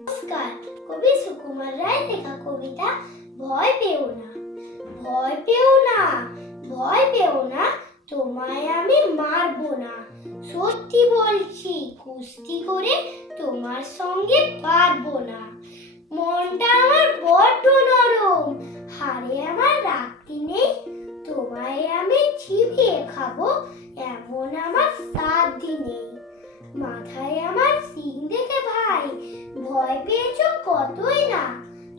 নমস্কার। কবি সুকুমার রায়ের লেখা কবিতা ভয় পেও না। ভয় পেও না, ভয় পেও না, তোমায় আমি মারবো না। সত্যি বলছি, কুস্তি করে তোমার সঙ্গে পারবো না। মনটা আমার বড্ড নরম, হাড়ে আমার রাখতে নেই। তোমায় আমি চিবিয়ে খাবো, এমন আমার সাধ্য নেই। মাথায় আমার সিং দেখে ভাই ভয় পেয়েছো কতই না।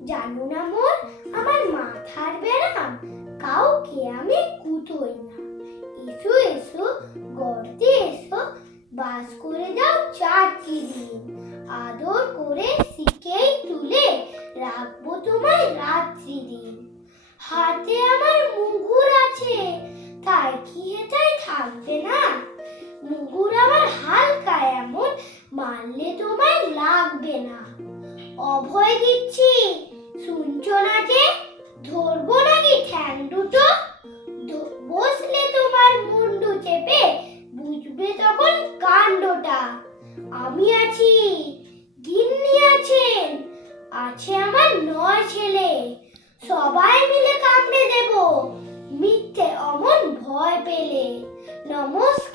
জানো না মোর আমার মাথার ব্যারাম, কাউকে আমি কুতোই না। এসো এসো গর্তে এসো, বাস করে যাও 4টি দিন। আদর করে শিখেই তুলে রাখবো তোমায় রাত্রি দিন। হাতে আমার মুগুর আছে, তাই কি এটাই থাকবে না? মুগুর আমার হালকা এমন, মারলে তোমায় লাগবে না। অভয় দিচ্ছি, শুনছো না যে? ধরবো নাকি ঠ্যাং দুটো? বসলে তোমার মুন্ডু চেপে বুঝবে তখন কাণ্ডটা। আমি আছি, গিন্নি আছেন, আছে আমার 9 ছেলে। সবাই মিলে কামড়ে দেব, মিথ্যে অমন ভয় পেলে। নমস্কার।